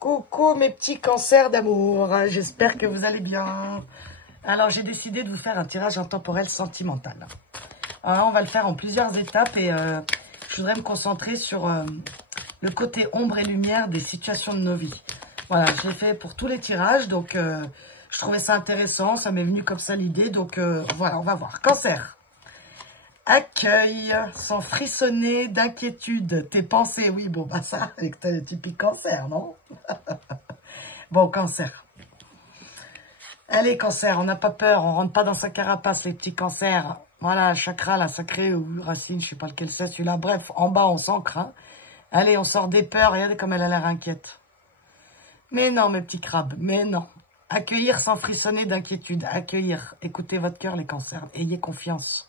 Coucou mes petits cancers d'amour, j'espère que vous allez bien. Alors j'ai décidé de vous faire un tirage intemporel sentimental. Alors, on va le faire en plusieurs étapes et je voudrais me concentrer sur le côté ombre et lumière des situations de nos vies. Voilà, je l'ai fait pour tous les tirages, donc je trouvais ça intéressant, ça m'est venu comme ça l'idée, donc voilà, on va voir. Cancer. Accueille sans frissonner d'inquiétude tes pensées. Oui, bon, bah ça, avec le typique cancer, non? Bon, cancer. Allez, cancer, on n'a pas peur, on rentre pas dans sa carapace, les petits cancers. Voilà, chakra, la sacrée ou racine, je sais pas lequel c'est, celui-là. Bref, en bas, on s'ancre. Hein. Allez, on sort des peurs, regardez comme elle a l'air inquiète. Mais non, mes petits crabes, mais non. Accueillir sans frissonner d'inquiétude, accueillir. Écoutez votre cœur, les cancers, ayez confiance.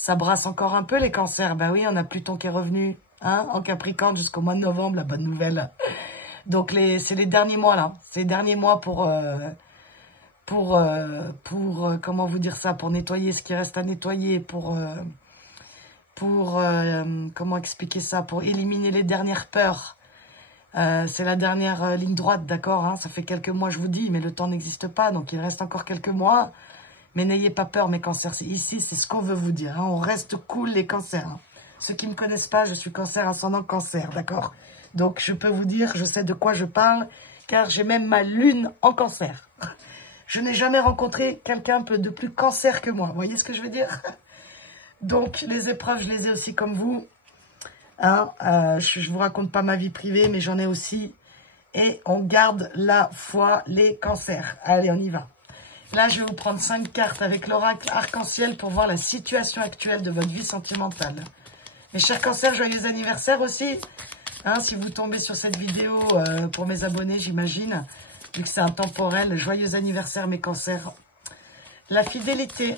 Ça brasse encore un peu les cancers. Ben oui, on a Pluton qui est revenu hein, en Capricorne jusqu'au mois de novembre, la bonne nouvelle. Donc, c'est les derniers mois, là. C'est les derniers mois pour comment vous dire ça, pour nettoyer ce qui reste à nettoyer, comment expliquer ça, pour éliminer les dernières peurs. C'est la dernière ligne droite, d'accord hein, ça fait quelques mois, je vous dis, mais le temps n'existe pas, donc il reste encore quelques mois. Mais n'ayez pas peur, mes cancers. Ici, c'est ce qu'on veut vous dire. Hein. On reste cool, les cancers. Hein. Ceux qui ne me connaissent pas, je suis cancer ascendant cancer, d'accord? Donc, je peux vous dire, je sais de quoi je parle, car j'ai même ma lune en cancer. Je n'ai jamais rencontré quelqu'un de plus cancer que moi. Vous voyez ce que je veux dire? Donc, les épreuves, je les ai aussi comme vous. Hein, je ne vous raconte pas ma vie privée, mais j'en ai aussi. Et on garde la foi, les cancers. Allez, on y va. Là, je vais vous prendre 5 cartes avec l'oracle arc-en-ciel pour voir la situation actuelle de votre vie sentimentale. Mes chers cancers, joyeux anniversaire aussi. Hein, si vous tombez sur cette vidéo pour mes abonnés, j'imagine, vu que c'est intemporel, joyeux anniversaire mes cancers. La fidélité.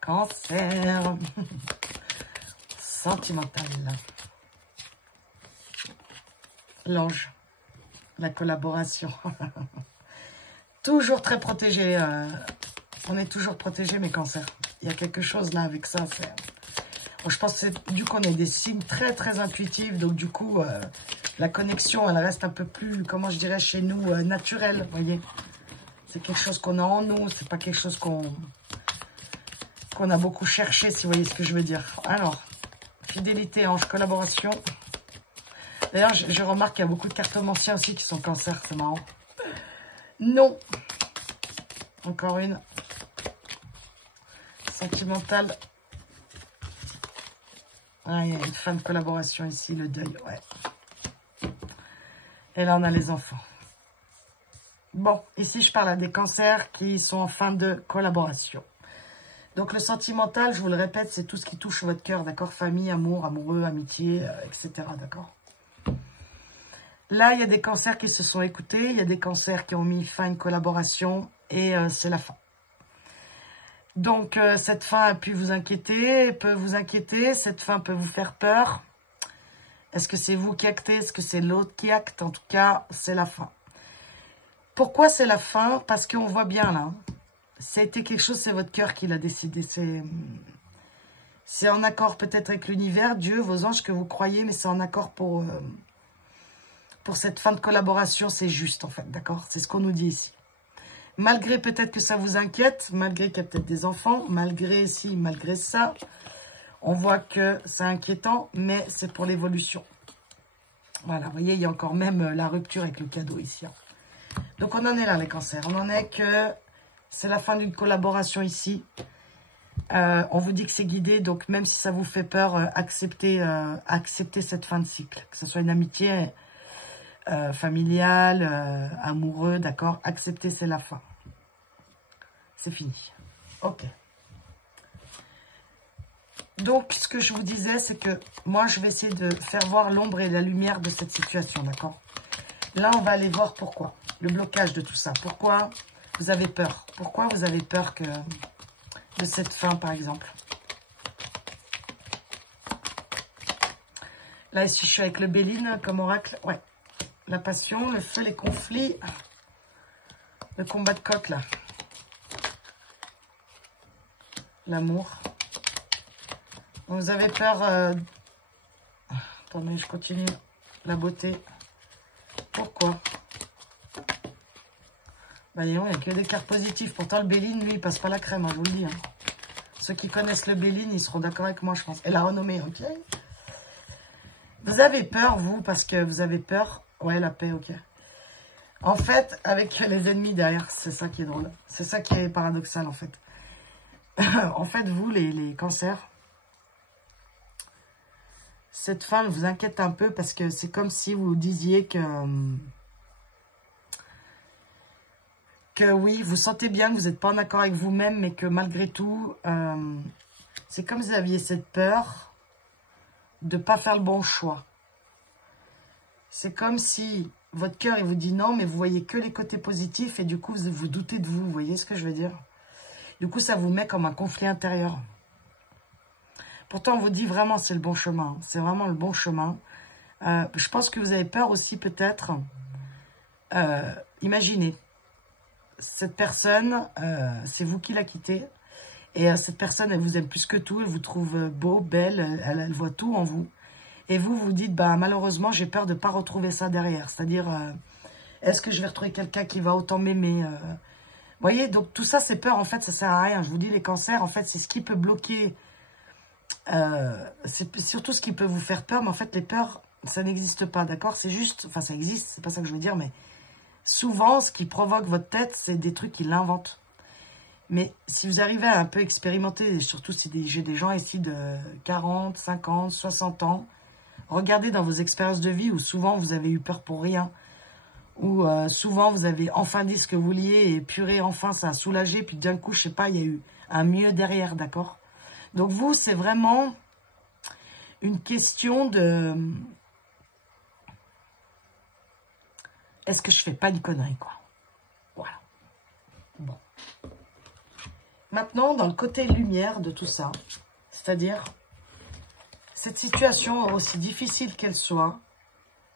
Cancer. Sentimental. L'ange. La collaboration. Toujours très protégé. On est toujours protégé, mes cancers. Il y a quelque chose là avec ça. Bon, je pense que c'est du coup, on a des signes très, très intuitifs. Donc, du coup, la connexion, elle reste un peu plus, comment je dirais, chez nous, naturelle. Vous voyez, c'est quelque chose qu'on a en nous. C'est pas quelque chose qu'on a beaucoup cherché, si vous voyez ce que je veux dire. Alors, fidélité, ange, collaboration. D'ailleurs, je remarque qu'il y a beaucoup de cartomanciens aussi qui sont cancer. C'est marrant. Non. Encore une. Sentimentale. Ah, il y a une fin de collaboration ici, le deuil, ouais. Et là, on a les enfants. Bon, ici, je parle à des cancers qui sont en fin de collaboration. Donc, le sentimental, je vous le répète, c'est tout ce qui touche votre cœur, d'accord? Famille, amour, amoureux, amitié, etc., d'accord? Là, il y a des cancers qui se sont écoutés, il y a des cancers qui ont mis fin à une collaboration et c'est la fin. Donc, cette fin a pu vous inquiéter, peut vous inquiéter, cette fin peut vous faire peur. Est-ce que c'est vous qui actez? Est-ce que c'est l'autre qui acte? En tout cas, c'est la fin. Pourquoi c'est la fin? Parce qu'on voit bien là, ça a été quelque chose, c'est votre cœur qui l'a décidé. C'est en accord peut-être avec l'univers, Dieu, vos anges que vous croyez, mais c'est en accord pour cette fin de collaboration, c'est juste en fait, d'accord? C'est ce qu'on nous dit ici. Malgré peut-être que ça vous inquiète, malgré qu'il y a peut-être des enfants, malgré ça, on voit que c'est inquiétant, mais c'est pour l'évolution. Voilà, vous voyez, il y a encore même la rupture avec le cadeau ici. Hein. Donc on en est là les cancers, on en est que c'est la fin d'une collaboration ici. On vous dit que c'est guidé, donc même si ça vous fait peur, acceptez cette fin de cycle, que ce soit une amitié... familial, amoureux, d'accord? Accepter, c'est la fin. C'est fini. Ok. Donc, ce que je vous disais, c'est que moi, je vais essayer de faire voir l'ombre et la lumière de cette situation, d'accord? Là, on va aller voir pourquoi. Le blocage de tout ça. Pourquoi vous avez peur? Pourquoi vous avez peur de cette fin, par exemple? Là, ici, je suis avec le Béline comme oracle. Ouais. La passion, le feu, les conflits, le combat de coq, là. L'amour. Vous avez peur... Attendez, je continue. La beauté. Pourquoi? Bah, disons, il n'y a que des cartes positives. Pourtant, le Béline, lui, il passe pas la crème, hein, je vous le dis. Hein. Ceux qui connaissent le Béline, ils seront d'accord avec moi, je pense. Et la renommée, ok. Vous avez peur, vous, parce que vous avez peur. Ouais, la paix, ok. En fait, avec les ennemis derrière, c'est ça qui est drôle. C'est ça qui est paradoxal, en fait. En fait, vous, les cancers, cette fin, elle vous inquiète un peu parce que c'est comme si vous disiez que oui, vous sentez bien que vous n'êtes pas en accord avec vous-même, mais que malgré tout, c'est comme si vous aviez cette peur de ne pas faire le bon choix. C'est comme si votre cœur, il vous dit non, mais vous voyez que les côtés positifs et du coup, vous doutez de vous. Vous voyez ce que je veux dire? Du coup, ça vous met comme un conflit intérieur. Pourtant, on vous dit vraiment c'est le bon chemin. C'est vraiment le bon chemin. Je pense que vous avez peur aussi peut-être. Imaginez, cette personne, c'est vous qui la quittez. Et cette personne, elle vous aime plus que tout. Elle vous trouve beau, belle. Elle voit tout en vous. Et vous, vous dites, bah, malheureusement, j'ai peur de ne pas retrouver ça derrière. C'est-à-dire, est-ce que je vais retrouver quelqu'un qui va autant m'aimer Vous voyez, donc tout ça, c'est peur. En fait, ça ne sert à rien. Je vous dis, les cancers, en fait, c'est ce qui peut bloquer. C'est surtout ce qui peut vous faire peur. Mais en fait, les peurs, ça n'existe pas, d'accord? C'est juste, enfin, ça existe, c'est pas ça que je veux dire, mais souvent, ce qui provoque votre tête, c'est des trucs qui l'inventent. Mais si vous arrivez à un peu expérimenter, et surtout si j'ai des gens ici de 40, 50, 60 ans, regardez dans vos expériences de vie où souvent vous avez eu peur pour rien, où souvent vous avez enfin dit ce que vous vouliez et purée, enfin ça a soulagé, puis d'un coup, je sais pas, il y a eu un mieux derrière, d'accord? Donc vous, c'est vraiment une question de... Est-ce que je fais pas une connerie, quoi? Voilà. Bon. Maintenant, dans le côté lumière de tout ça, c'est-à-dire... Cette situation, aussi difficile qu'elle soit,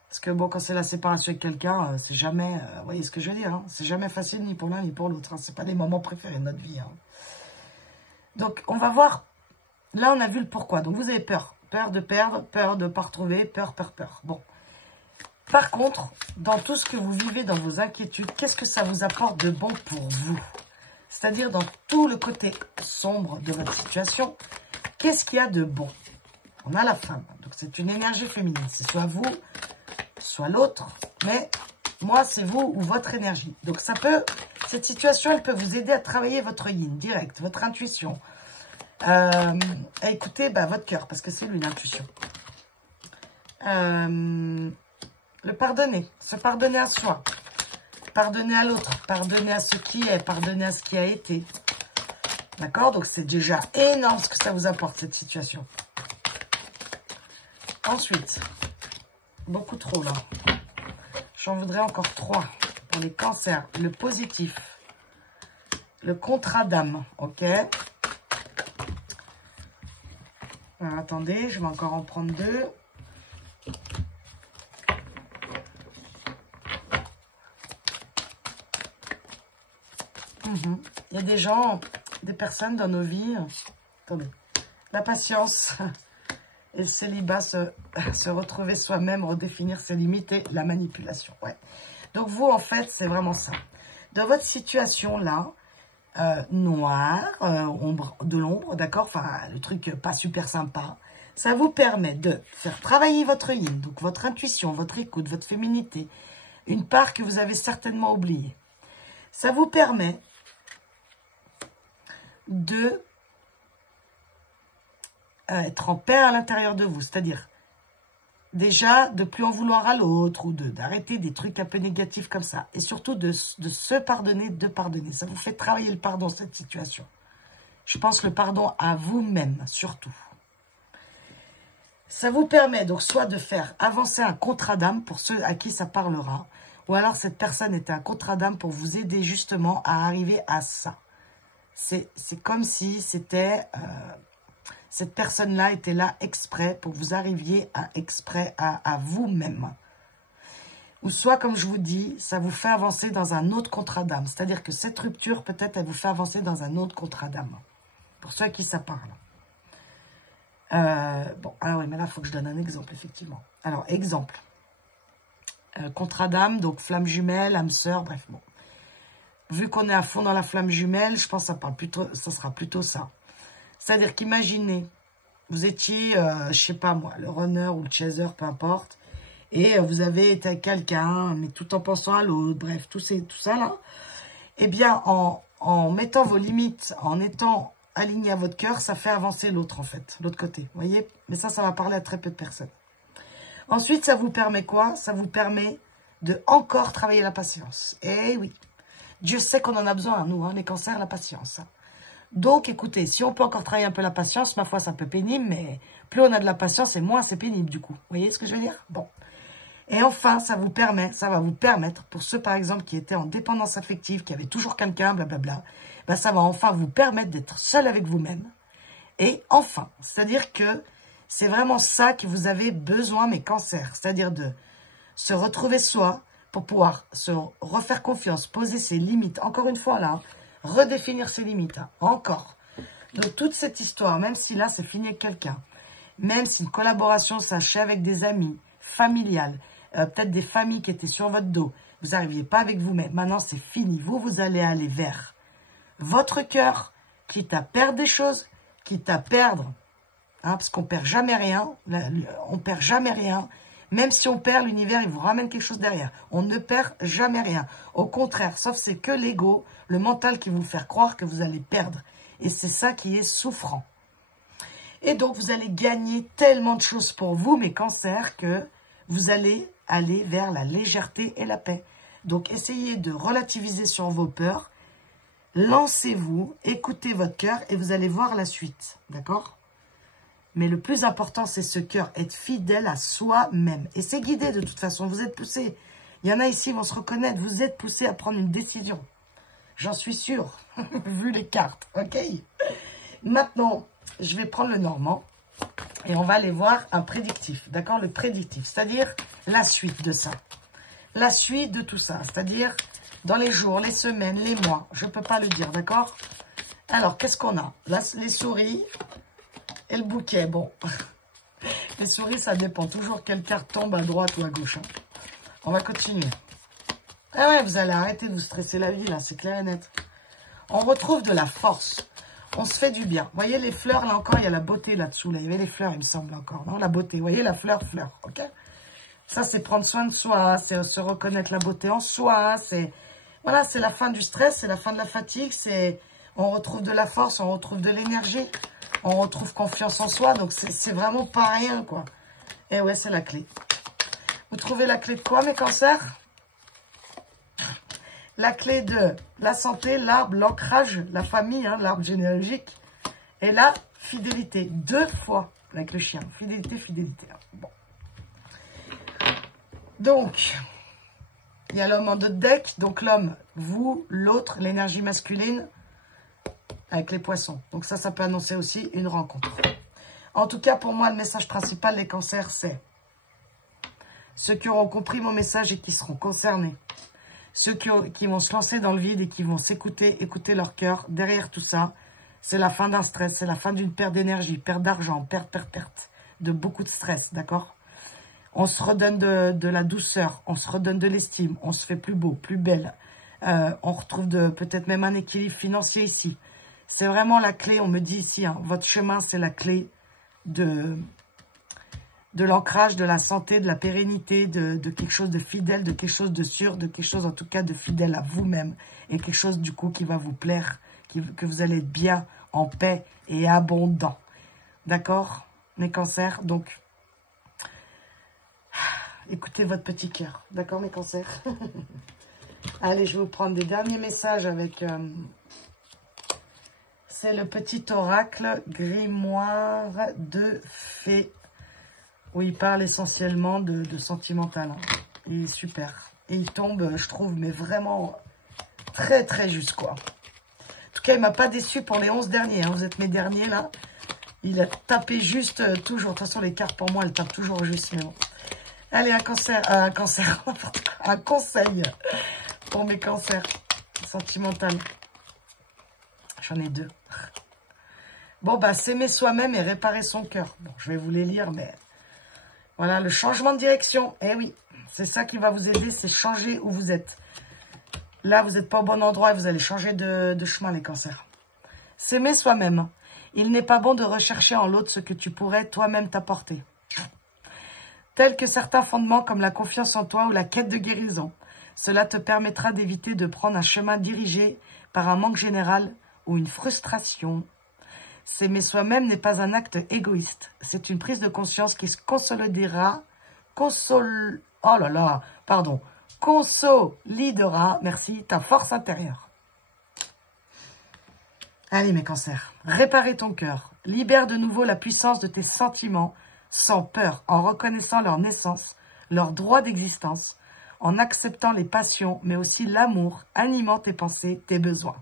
parce que bon, quand c'est la séparation avec quelqu'un, c'est jamais, vous voyez ce que je veux dire, hein, c'est jamais facile ni pour l'un ni pour l'autre, hein, c'est pas des moments préférés de notre vie. Hein. Donc, on va voir, là on a vu le pourquoi, donc vous avez peur, peur de perdre, peur de ne pas retrouver, peur. Bon, par contre, dans tout ce que vous vivez, dans vos inquiétudes, qu'est-ce que ça vous apporte de bon pour vous? C'est-à-dire dans tout le côté sombre de votre situation, qu'est-ce qu'il y a de bon? On a la femme, donc c'est une énergie féminine. C'est soit vous, soit l'autre, mais moi, c'est vous ou votre énergie. Donc ça peut, cette situation, elle peut vous aider à travailler votre yin direct, votre intuition. À écouter votre cœur, parce que c'est lui l'intuition. Le pardonner, se pardonner à soi, pardonner à l'autre, pardonner à ce qui est, pardonner à ce qui a été. D'accord? Donc c'est déjà énorme ce que ça vous apporte, cette situation. Ensuite, beaucoup trop là. J'en voudrais encore 3 pour les cancers. Le positif, le contrat d'âme, ok? Alors, attendez, je vais encore en prendre 2. Il y a des gens, des personnes dans nos vies. Attendez, la patience... Et le célibat, se retrouver soi-même, redéfinir ses limites et la manipulation. Ouais. Donc vous, en fait, c'est vraiment ça. Dans votre situation-là, noire, ombre, de l'ombre, d'accord? Enfin, le truc pas super sympa. Ça vous permet de faire travailler votre yin, donc votre intuition, votre écoute, votre féminité. Une part que vous avez certainement oubliée. Ça vous permet de... être en paix à l'intérieur de vous, c'est-à-dire déjà de plus en vouloir à l'autre ou d'arrêter des trucs un peu négatifs comme ça et surtout de se pardonner, de pardonner. Ça vous fait travailler le pardon, cette situation. Je pense le pardon à vous-même, surtout. Ça vous permet donc soit de faire avancer un contrat d'âme pour ceux à qui ça parlera, ou alors cette personne était un contrat d'âme pour vous aider justement à arriver à ça. C'est comme si c'était... cette personne-là était là exprès pour que vous arriviez à vous-même. Ou soit, comme je vous dis, ça vous fait avancer dans un autre contrat d'âme. C'est-à-dire que cette rupture, peut-être, elle vous fait avancer dans un autre contrat d'âme. Pour ceux à qui ça parle. Bon, alors oui, mais là, il faut que je donne un exemple, effectivement. Alors, exemple. contrat d'âme, donc flamme jumelle, âme sœur, bref, bon. Vu qu'on est à fond dans la flamme jumelle, je pense que ça sera plutôt ça. C'est-à-dire qu'imaginez, vous étiez, je sais pas moi, le runner ou le chaser, peu importe, et vous avez été avec quelqu'un, mais tout en pensant à l'autre, bref, tout ça là. Eh bien, en mettant vos limites, en étant aligné à votre cœur, ça fait avancer l'autre en fait, l'autre côté, vous voyez. Mais ça va parler à très peu de personnes. Ensuite, ça vous permet quoi? Ça vous permet de encore travailler la patience. Eh oui, Dieu sait qu'on en a besoin, nous, hein, les cancers, la patience. Donc, écoutez, si on peut encore travailler un peu la patience, ma foi, c'est un peu pénible, mais plus on a de la patience et moins c'est pénible du coup. Vous voyez ce que je veux dire? Bon. Et enfin, ça va vous permettre, pour ceux par exemple qui étaient en dépendance affective, qui avaient toujours quelqu'un, blablabla, ben, ça va enfin vous permettre d'être seul avec vous-même. Et enfin, c'est-à-dire que c'est vraiment ça que vous avez besoin, mes cancers, c'est-à-dire de se retrouver soi pour pouvoir se refaire confiance, poser ses limites, encore une fois là, redéfinir ses limites, hein, encore. Donc toute cette histoire, même si là c'est fini avec quelqu'un, même si une collaboration s'achève avec des amis, familiales, peut-être des familles qui étaient sur votre dos, vous n'arriviez pas avec vous-même, maintenant c'est fini, vous allez aller vers votre cœur, quitte à perdre des choses, quitte à perdre, hein, parce qu'on perd jamais rien, on perd jamais rien, même si on perd, l'univers, il vous ramène quelque chose derrière. On ne perd jamais rien. Au contraire, sauf c'est que l'ego, le mental qui vous fait croire que vous allez perdre. Et c'est ça qui est souffrant. Et donc, vous allez gagner tellement de choses pour vous, mes cancers, que vous allez aller vers la légèreté et la paix. Donc, essayez de relativiser sur vos peurs. Lancez-vous, écoutez votre cœur et vous allez voir la suite. D'accord ? Mais le plus important, c'est ce cœur, être fidèle à soi-même. Et c'est guidé de toute façon, vous êtes poussé. Il y en a ici, vont se reconnaître, vous êtes poussé à prendre une décision. J'en suis sûre, vu les cartes, ok? Maintenant, je vais prendre le normand et on va aller voir un prédictif, d'accord? Le prédictif, c'est-à-dire la suite de ça. La suite de tout ça, c'est-à-dire dans les jours, les semaines, les mois. Je ne peux pas le dire, d'accord? Alors, qu'est-ce qu'on a? Là, les souris... Et le bouquet, bon. Les souris, ça dépend. Toujours quelle carte tombe à droite ou à gauche. Hein. On va continuer. Ah ouais, vous allez arrêter de vous stresser la vie, là. C'est clair et net. On retrouve de la force. On se fait du bien. Vous voyez les fleurs, là encore, il y a la beauté là-dessous. Là. Il y avait les fleurs, il me semble encore. Non, la beauté. Vous voyez la fleur, ok? Ça, c'est prendre soin de soi. C'est se reconnaître la beauté en soi. C'est voilà, c'est la fin du stress. C'est la fin de la fatigue. C'est on retrouve de la force. On retrouve de l'énergie. On retrouve confiance en soi, donc c'est vraiment pas rien, quoi. Et ouais, c'est la clé. Vous trouvez la clé de quoi, mes cancers? La clé de la santé, l'arbre, l'ancrage, la famille, hein, l'arbre généalogique. Et la fidélité, 2 fois avec le chien. Fidélité, fidélité. Hein. Bon. Donc, il y a l'homme en 2 decks. Donc l'homme, vous, l'autre, l'énergie masculine. Avec les poissons. Donc ça peut annoncer aussi une rencontre. En tout cas, pour moi, le message principal des cancers, c'est ceux qui auront compris mon message et qui seront concernés. Ceux qui vont se lancer dans le vide et qui vont s'écouter, écouter leur cœur. Derrière tout ça, c'est la fin d'un stress, c'est la fin d'une perte d'énergie, perte d'argent, perte de beaucoup de stress, d'accord? On se redonne de la douceur, on se redonne de l'estime, on se fait plus beau, plus belle. On retrouve peut-être même un équilibre financier ici. C'est vraiment la clé, on me dit ici, hein, votre chemin, c'est la clé de l'ancrage, de la santé, de la pérennité, de quelque chose de fidèle, de quelque chose de sûr, de quelque chose en tout cas de fidèle à vous-même. Et quelque chose du coup qui va vous plaire, que vous allez être bien, en paix et abondant. D'accord, mes cancers? Donc, écoutez votre petit cœur. D'accord, mes cancers? Allez, je vais vous prendre des derniers messages avec... c'est le petit oracle grimoire de fées. Où il parle essentiellement de sentimental. Hein. Il est super. Et il tombe, je trouve, mais vraiment très, très juste, quoi. En tout cas, il m'a pas déçu pour les 11 derniers. Hein. Vous êtes mes derniers, là. Il a tapé juste toujours. De toute façon, les cartes, pour moi, elles tapent toujours juste. Mais bon. Allez, un conseil pour mes cancers sentimental. J'en ai 2. Bon, bah, s'aimer soi-même et réparer son cœur. Bon, je vais vous les lire, mais... Voilà, le changement de direction. Eh oui, C'est ça qui va vous aider, c'est changer où vous êtes. Là, vous n'êtes pas au bon endroit et vous allez changer de chemin, les cancers. S'aimer soi-même. Il n'est pas bon de rechercher en l'autre ce que tu pourrais toi-même t'apporter. Tels que certains fondements comme la confiance en toi ou la quête de guérison. Cela te permettra d'éviter de prendre un chemin dirigé par un manque général ou une frustration. S'aimer soi-même n'est pas un acte égoïste. C'est une prise de conscience qui se consolidera, consolidera, merci, ta force intérieure. Allez mes cancers, réparez ton cœur. Libère de nouveau la puissance de tes sentiments sans peur, en reconnaissant leur naissance, leur droit d'existence, en acceptant les passions, mais aussi l'amour animant tes pensées, tes besoins.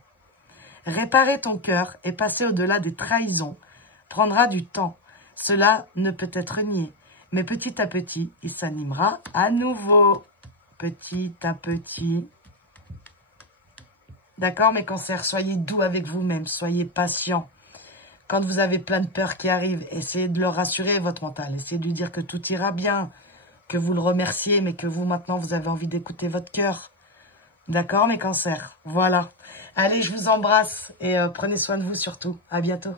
Réparer ton cœur et passer au-delà des trahisons prendra du temps. Cela ne peut être nié, mais petit à petit, il s'animera à nouveau. Petit à petit. D'accord, mes cancers, soyez doux avec vous-même, soyez patients. Quand vous avez plein de peurs qui arrivent, essayez de le rassurer, votre mental. Essayez de lui dire que tout ira bien, que vous le remerciez, mais que vous, maintenant, vous avez envie d'écouter votre cœur. D'accord, mes cancers? Voilà. Allez, je vous embrasse et prenez soin de vous surtout. À bientôt.